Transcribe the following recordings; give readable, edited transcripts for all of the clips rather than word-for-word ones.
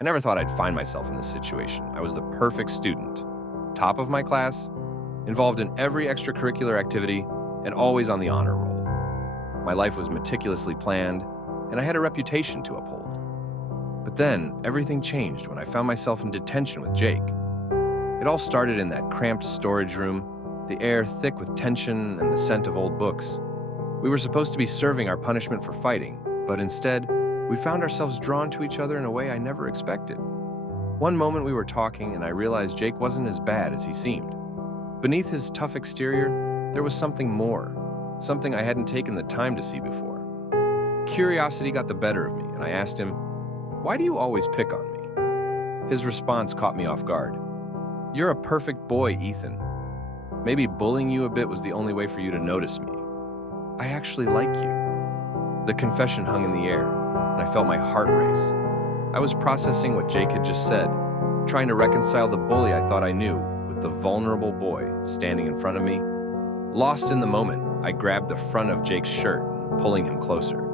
I never thought I'd find myself in this situation. I was the perfect student, top of my class, involved in every extracurricular activity, and always on the honor roll. My life was meticulously planned, and I had a reputation to uphold. But then, everything changed when I found myself in detention with Jake. It all started in that cramped storage room, the air thick with tension and the scent of old books. We were supposed to be serving our punishment for fighting, but instead, we found ourselves drawn to each other in a way I never expected. One moment we were talking, and I realized Jake wasn't as bad as he seemed. Beneath his tough exterior, there was something more, something I hadn't taken the time to see before. Curiosity got the better of me, and I asked him, "Why do you always pick on me?" His response caught me off guard. "You're a perfect boy, Ethan. Maybe bullying you a bit was the only way for you to notice me. I actually like you." The confession hung in the air, and I felt my heart race. I was processing what Jake had just said, trying to reconcile the bully I thought I knew with the vulnerable boy standing in front of me. Lost in the moment, I grabbed the front of Jake's shirt, pulling him closer.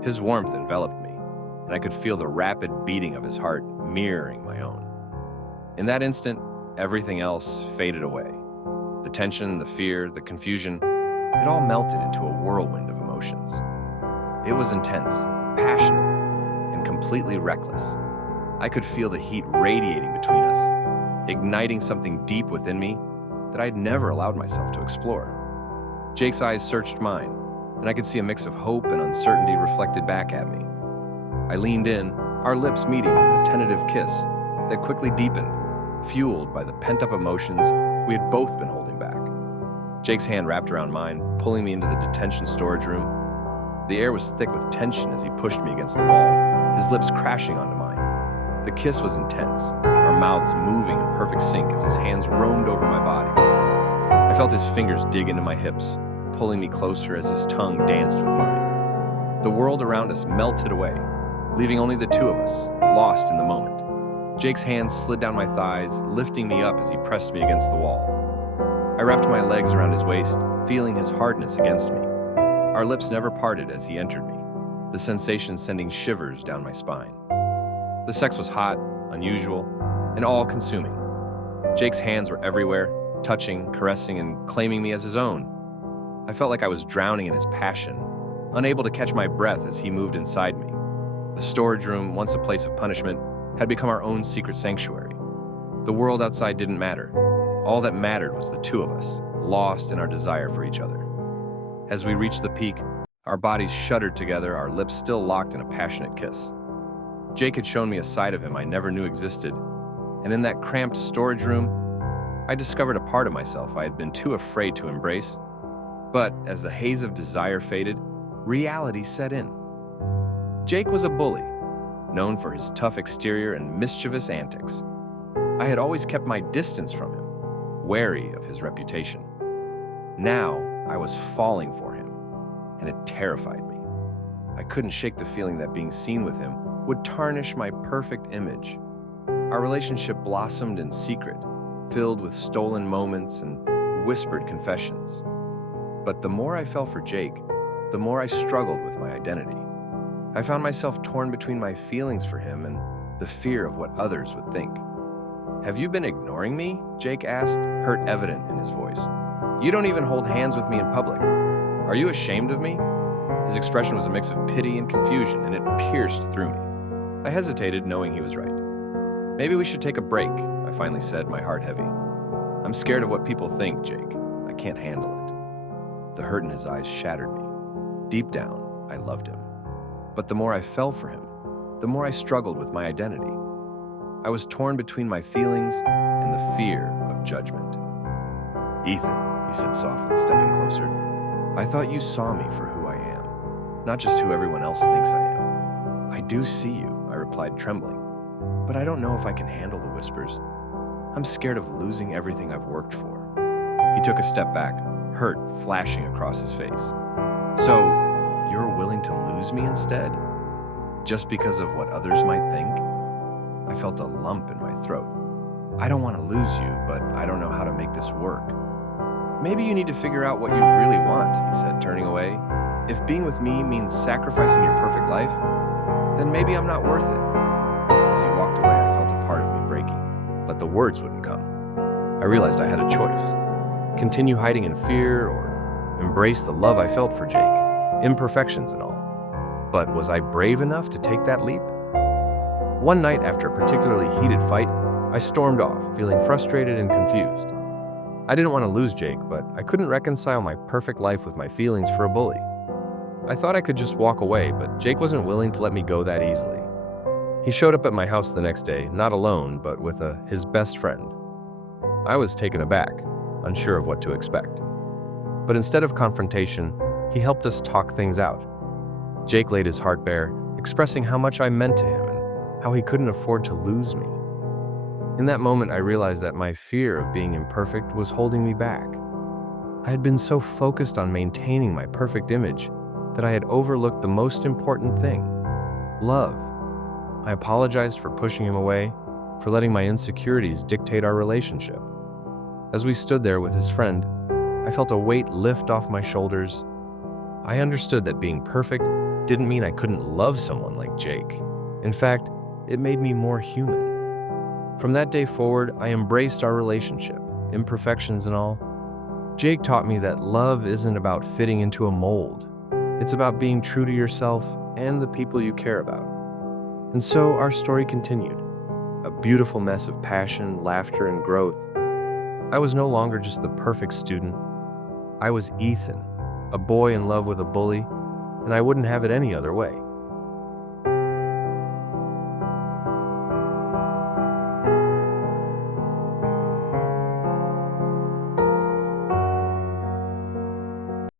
His warmth enveloped me, and I could feel the rapid beating of his heart mirroring my own. In that instant, everything else faded away. The tension, the fear, the confusion, it all melted into a whirlwind of emotions. It was intense, passionate, and completely reckless. I could feel the heat radiating between us, igniting something deep within me that I'd never allowed myself to explore. Jake's eyes searched mine, and I could see a mix of hope and uncertainty reflected back at me. I leaned in, our lips meeting in a tentative kiss that quickly deepened, fueled by the pent-up emotions we had both been holding back. Jake's hand wrapped around mine, pulling me into the detention storage room. The air was thick with tension as he pushed me against the wall, his lips crashing onto mine. The kiss was intense, our mouths moving in perfect sync as his hands roamed over my body. I felt his fingers dig into my hips, pulling me closer as his tongue danced with mine. The world around us melted away, leaving only the two of us, lost in the moment. Jake's hands slid down my thighs, lifting me up as he pressed me against the wall. I wrapped my legs around his waist, feeling his hardness against me. Our lips never parted as he entered me, the sensation sending shivers down my spine. The sex was hot, unusual, and all-consuming. Jake's hands were everywhere, touching, caressing, and claiming me as his own. I felt like I was drowning in his passion, unable to catch my breath as he moved inside me. The storage room, once a place of punishment, had become our own secret sanctuary. The world outside didn't matter. All that mattered was the two of us, lost in our desire for each other. As we reached the peak, our bodies shuddered together, our lips still locked in a passionate kiss. Jake had shown me a side of him I never knew existed, and in that cramped storage room, I discovered a part of myself I had been too afraid to embrace. But as the haze of desire faded, reality set in. Jake was a bully, known for his tough exterior and mischievous antics. I had always kept my distance from him, wary of his reputation. Now, I was falling for him, and it terrified me. I couldn't shake the feeling that being seen with him would tarnish my perfect image. Our relationship blossomed in secret, filled with stolen moments and whispered confessions. But the more I fell for Jake, the more I struggled with my identity. I found myself torn between my feelings for him and the fear of what others would think. "Have you been ignoring me?" Jake asked, hurt evident in his voice. "You don't even hold hands with me in public. Are you ashamed of me?" His expression was a mix of pity and confusion, and it pierced through me. I hesitated, knowing he was right. "Maybe we should take a break," I finally said, my heart heavy. "I'm scared of what people think, Jake. I can't handle it." The hurt in his eyes shattered me. Deep down, I loved him. But the more I fell for him, the more I struggled with my identity. I was torn between my feelings and the fear of judgment. "Ethan," he said softly, stepping closer, "I thought you saw me for who I am, not just who everyone else thinks I am." "I do see you," I replied, trembling, "but I don't know if I can handle the whispers. I'm scared of losing everything I've worked for." He took a step back, hurt flashing across his face. "So, you're willing to lose me instead? Just because of what others might think?" I felt a lump in my throat. "I don't want to lose you, but I don't know how to make this work." "Maybe you need to figure out what you really want," he said, turning away. "If being with me means sacrificing your perfect life, then maybe I'm not worth it." As he walked the words wouldn't come. I realized I had a choice: continue hiding in fear or embrace the love I felt for Jake, imperfections and all. But was I brave enough to take that leap? One night, after a particularly heated fight, I stormed off, feeling frustrated and confused. I didn't want to lose Jake, but I couldn't reconcile my perfect life with my feelings for a bully. I thought I could just walk away, but Jake wasn't willing to let me go that easily. He showed up at my house the next day, not alone, but with his best friend. I was taken aback, unsure of what to expect. But instead of confrontation, he helped us talk things out. Jake laid his heart bare, expressing how much I meant to him and how he couldn't afford to lose me. In that moment, I realized that my fear of being imperfect was holding me back. I had been so focused on maintaining my perfect image that I had overlooked the most important thing: love. I apologized for pushing him away, for letting my insecurities dictate our relationship. As we stood there with his friend, I felt a weight lift off my shoulders. I understood that being perfect didn't mean I couldn't love someone like Jake. In fact, it made me more human. From that day forward, I embraced our relationship, imperfections and all. Jake taught me that love isn't about fitting into a mold. It's about being true to yourself and the people you care about. And so our story continued, a beautiful mess of passion, laughter, and growth. I was no longer just the perfect student. I was Ethan, a boy in love with a bully, and I wouldn't have it any other way.